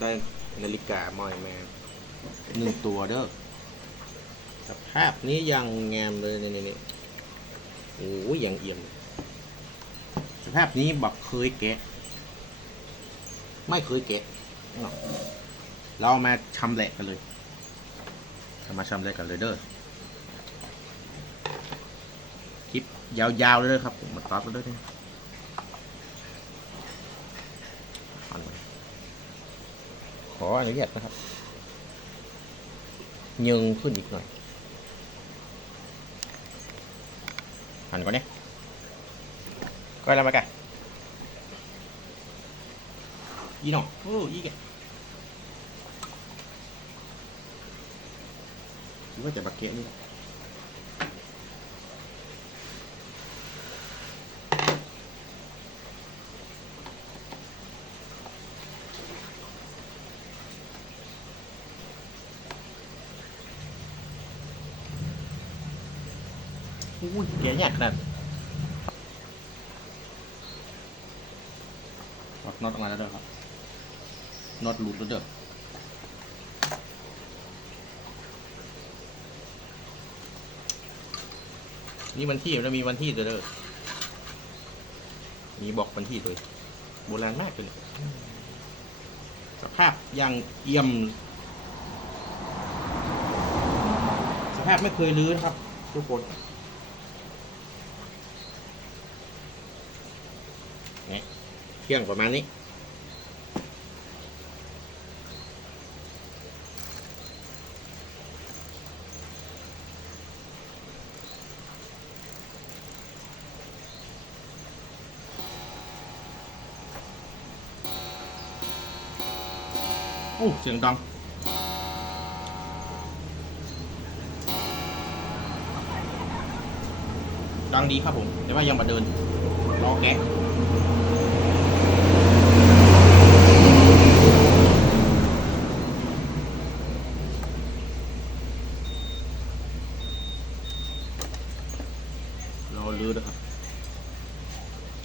ได้นาฬิกาหมอยมาหนึ่งตัวเด้อสภาพนี้ยังงามเลยนี่นี่นี่โอ้ยยังเอี่ยม สภาพนี้บักเคยแกะ ไม่เคยแกะเนาะเรามาชำแหละกันเลยเรามาชำแหละกันเลยเด้อคลิปยาวๆเลยเด้อครับผมมาตัดแล้วเด้อเนี่ยเอาหน่อย ข ออนุญาตนะครับยิงขึ้นอีกหน่อยหันก่อนเนี่ยก็แล้วมากันอีหน่อโอ้อีแกคิดว่าจะบักเกะนี่ อุ้ยแกะยากขนาดน็อตน็อตออกมาแล้วเด้อครับน็อตหลุดแล้วเด้อนี่วันที่แล้วมีวันที่เด้อเด้อมีบอกวันที่เลยโบราณมากเลยเนี่ยสภาพยังเอี่ยม สภาพไม่เคยรื้อนะครับ ทุกคน เนี่ย เครื่องประมาณนี้ โอ้เสียงดังดังดีครับผม แต่ว่ายังมาเดินรอแกะ รอลื้อนะครับ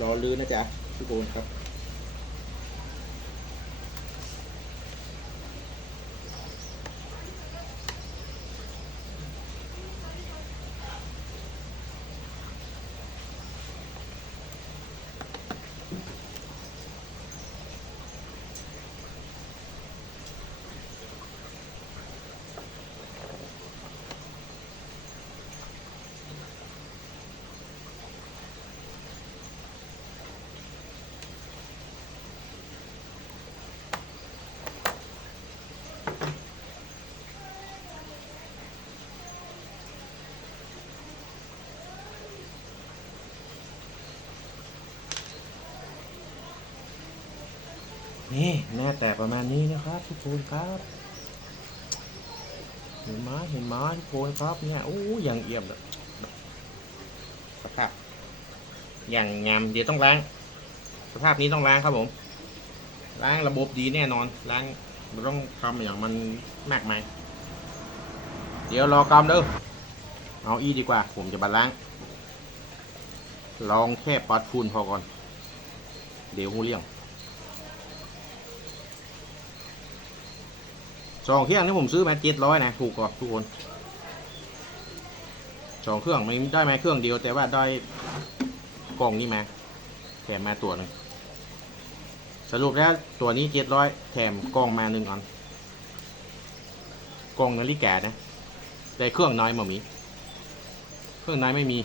รอลื้อนะจ๊ะทุกคนครับ นี่หน้าแต่ประมาณนี้นะครับทุกคนครับเห็นไหมเห็นไหมทุกคนครับเนี่ยโอ้ยังเอี่ยมเลยสภาพอย่างงามเดี๋ยวต้องล้างสภาพนี้ต้องล้างครับผม ล้างระบบดีแน่นอนล้างต้องทำอย่างมันมากมายเดี๋ยวรอกำเด้อเอาอีดีกว่า ผมจะมาล้าง ลองแค่ปัดฝุ่นพอก่อน เดี๋ยวหูเลี่ยง สองเครื่องที่ผมซื้อมาเจ็ดร้อยนะถูกกว่าทุกคนสองเครื่องไม่ได้มาเครื่องเดียว แต่ว่าได้กล่องนี้มาแถมมาตัวหนึ่งสรุปแล้วตัวนี้เจ็ดร้อยแถมกล่องมาหนึ่งอันกล่องนาฬิกานะแต่เครื่องน้อยมามีเครื่องน้อยไม่มี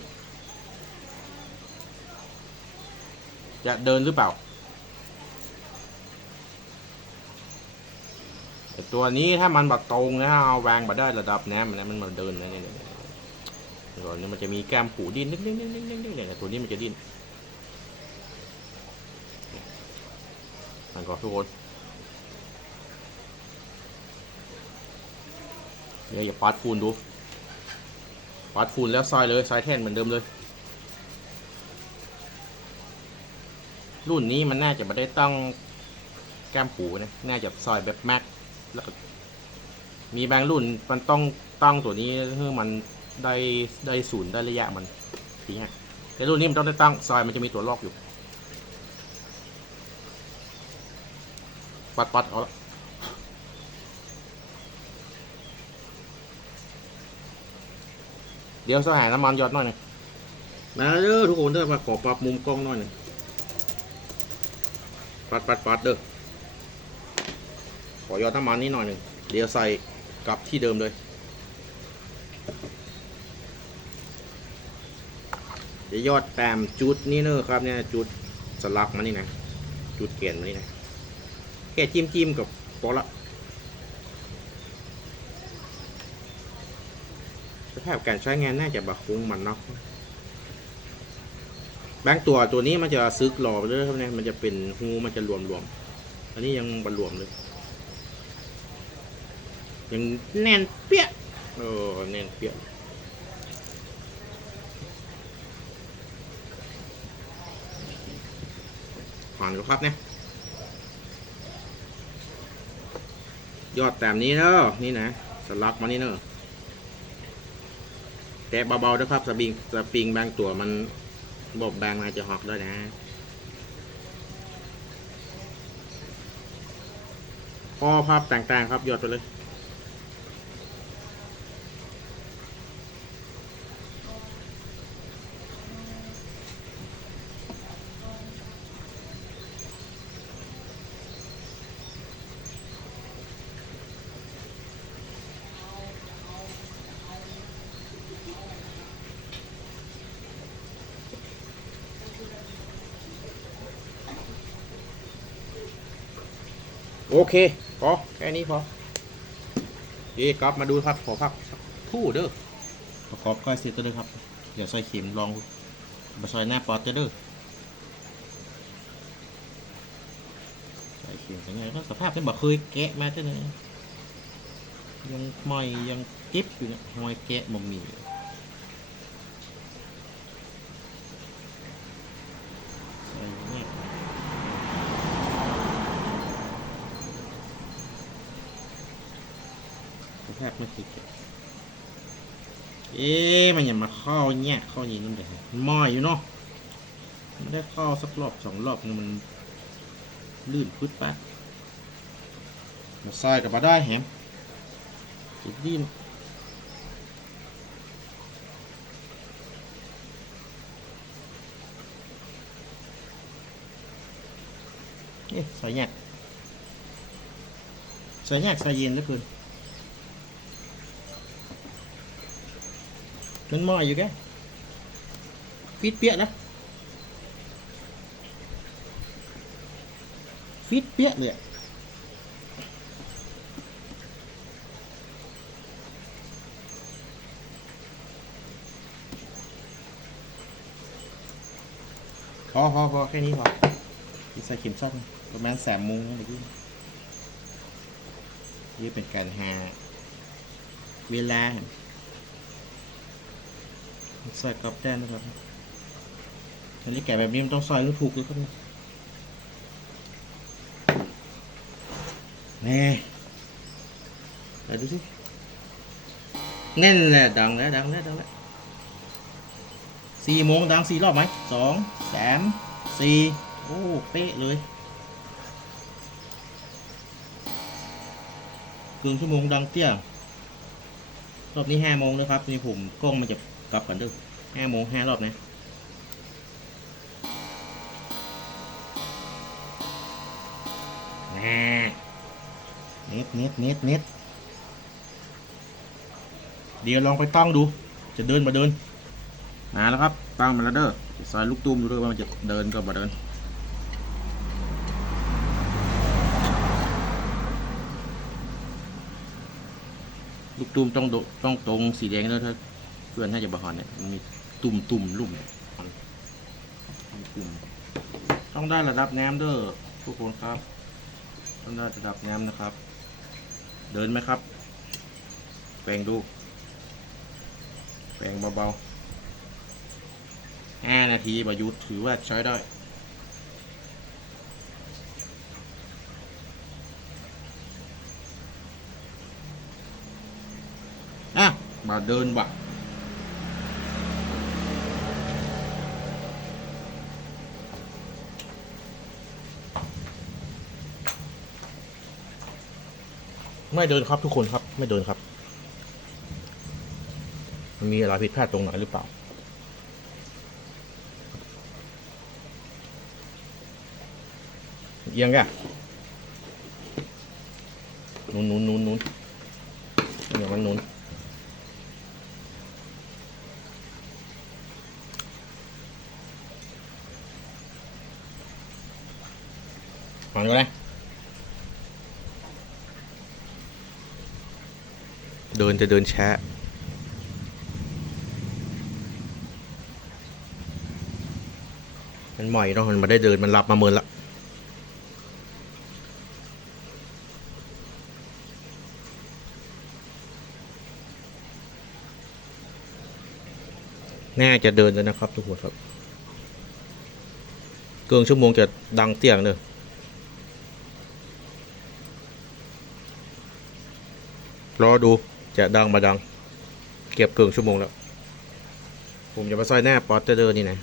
จะเดินหรือเปล่า แต่ตัวนี้ถ้ามันบัดตรงนะเอาแวางบัดได้ระดับน้ำมันนะมันมาเดินนะเนี่ยเนี่ยตัวนี้มันจะมีแก้มผูดิ้นนิดนิดนิดนิดนิดเนี่ยตัวนี้มันจะดิ้นมันก็ทุกคนเดี๋ยวอย่าปัดฟูนดูปัดฟูนแล้วซอยเลยซอยแท่นเหมือนเดิมเลย รุ่นนี้มันน่าจะไม่ได้ต้องแก้มผูนะ น่าจะซอยแบบแม็ก ล้วก็มีแบงรุ่นมันต้องตั้งตัวนี้เพื่อมันได้ได้ศูนย์ได้ระยะมันทีเนี้แต่รุ่นนี้มันต้องได้ตั้งซอยมันจะมีตัวลอกอยู่ปัดปัดเอาละเดี๋ยวสหายน้ำมันยอดหน่อยหนึ่งนะเด้อทุกคนเด้อมาขอปรับมุมกล้องหน่อยหนึ่งปัดปัดปัดเด้อ อยอดน้ำมันนิดหน่อยหนึ่งเดี๋ยวใส่กลับที่เดิมเลยเดี๋ยอดแต้มจุดนี่เนอะครับเนี่ยจุดสลักมานี่นะจุดเกณฑ์มานี่นะแค่จิ้มจิ้มกับพอละสภาพการใช้งานน่าจะบักคุ้งมันเนาะบางตัวตัวนี้มันจะซึกหล่อไปเลยครับเนี่ยมันจะเป็นหูมันจะรวมรวมๆอันนี้ยังบรรลวมเลย ยังแน่นเปี้ยเออแน่นเปี้ยผ่านก็ครับเนี่ยยอดแต้มนี้เนอะนี่นะสลักมานี่เนอะแต่เบาๆนะครับสปริงสปริงบางตัวมันบอบบางอาจจะหอกได้นะพอภาพต่างๆ ครับยอดไปเลย โอเคพอแค่นี้พอเอ๊กลับมาดูครับขอพักสักครู่เด้อประกอบก้อยเสร็จแล้วเด้อครับ เดี๋ยวใส่เข็มลองมาใส่หน้าปอดเด้อใส่เข็มยังไงก็สภาพเป็นแบบเคยแกะมาเจ้าเนี่ยยังใหม่ยังเจ็บอยู่เนี่ยหอยแกะบ่มีใส่เนี่ย สภาพไม่คิดเลยเอ๊ะมันอย่ามาเข้าเนี่ยเข้านี้นั่นเดี๋ยมอยอยู่เนาะมันได้เข้าสักรอบสองรอบนึงมันลื่นพุดปั๊ดมาซอยกับมาได้แฮมจิดดิ้นเอ๊ะใส่แยกใส่แยกใส่เย็นเหลือเกิน มันมอยอยู่แกฟิตเปี้ยนะฟิตเปี้ยเลยอะพอพอพอแค่นี้พอใส่เข็มซ่อมประมาณสามโมงนะเมื่อกี้นี่เป็นการหาเวลา ใส่กลับแด้นะครับอันนี้แกะแบบนี้มันต้องซอยลูกถูกเลยครับนี่ไปดูสิแน่นแหละดังแล้วดังแล้วดังแล้วสี่โมงดังสี่รอบไหมสองสามสี่โอ้เป๊ะเลยครึ่งชั่วโมงดังเตี้ยรอบนี้ห้าโมงนะครับนี่ผมกล้องมันจะกลับก่อนด้อ ห้าโมงห้ารอบนะแน่เน็ตเน็ตเน็ตเน็ตเดี๋ยวลองไปตั้งดู จะเดินมาเดินมาแล้วครับตั้งมาแล้วเด้อซอยลูกตุ้มดูด้วยว่ามันจะเดินก็มาเดินลูกตุ้มต้องโดต้องตรงสีแดงด้วถ้าเพื่อนให้จะบะฮอนเนี่ยมันมี ตุ่มตุ่มๆลุ่มตุ่มต้องได้ระดับน้ำเด้อทุกคนครับ ต้องได้ระดับน้ำนะครับ เดินไหมครับแปลงดูแปลงเบาๆห้านาทีประยุทธ์ถือว่าใช้ได้อะมาเดินว่ะ ไม่เดินครับทุกคนครับ ไม่เดินครับ มันมีอะไรผิดพลาดตรงไหนหรือเปล่า เอียงกะนุนนุนนุนนุนเนี่ยมันนุนหันก็ได้ เดินจะเดินแช้ามันใหม่เนาะมันมาได้เดินมันรับมาเมินละแน่จะเดินแล้วนะครับ ทุกคนครับเกินชั่วโมงจะดังเตียงเลยรอดู จะดังมาดัง เก็บเกินชั่วโมงแล้ว ผมจะมาซอยหน้าป๊อตจะเดินนี่นะ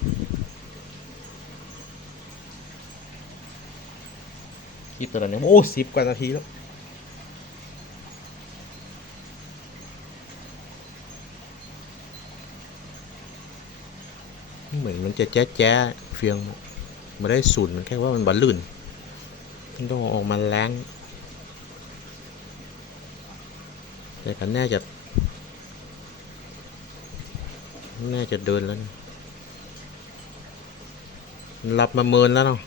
คิดตัวนี้โอ้สิบกว่านาทีแล้วเหมือนมันจะแจ๊ะแจ๊ะเฟียงมาได้สูนมันแค่ว่ามันบอลลื่น ต้องอออกมาแรง แต่กันน่าจะน่าจะเดินแล้วนะมันรับมาเมินแล้วเนาะ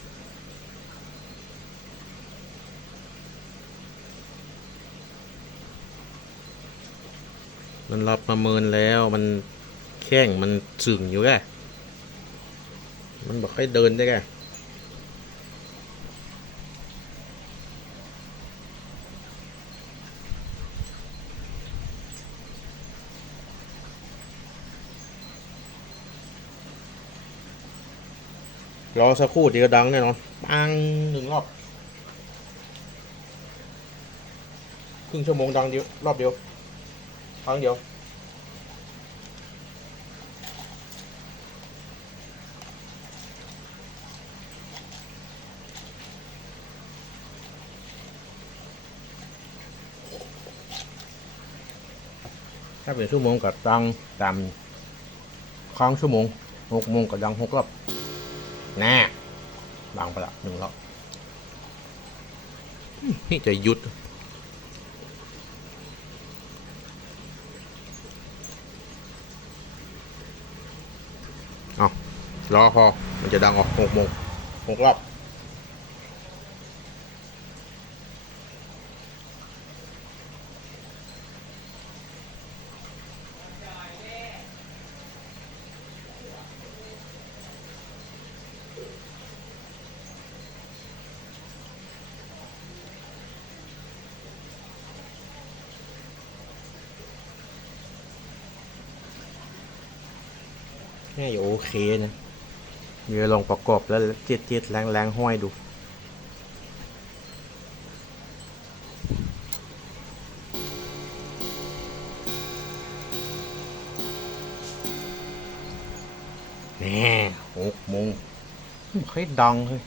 มันรับมาเมินแล้วมันแข้งมันสึงอยู่แกมันบอกให้เดินได้แก รอสักครู่เดียวดังแน่นอน ปังหนึ่งรอบ ครึ่งชั่วโมงดังเดียว รอบเดียว ครั้งเดียว ถ้าเป็นชั่วโมงกับดังตามครั้งชั่วโมงหกโมงกับดังหกรอบ แน่บางไปละหนึ่งรอบอืมนี่จะหยุดเอารอพอมันจะดังออกหกโมงหกรอบ น่าจะโอเคนะมีลองประกอบแล้วเจ็ดเจ็ดแรงแรงห้อยดู แน่หกโมงค่อยดังเลย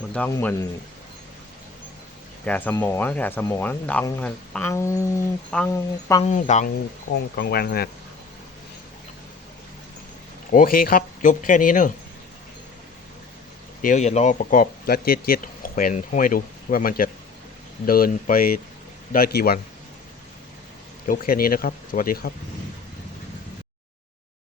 มันดังเหมือน แกสมอนะแกสมอนั้นดังอะปังปังปังดังก้องกลางวันขนาดโอเคครับ จบแค่นี้เนอะเดี๋ยวอย่ารอประกอบแล้วเจ็ดเจ็ดแขวนห้อยดู ว่ามันจะเดินไปได้กี่วัน จบแค่นี้นะครับ สวัสดีครับ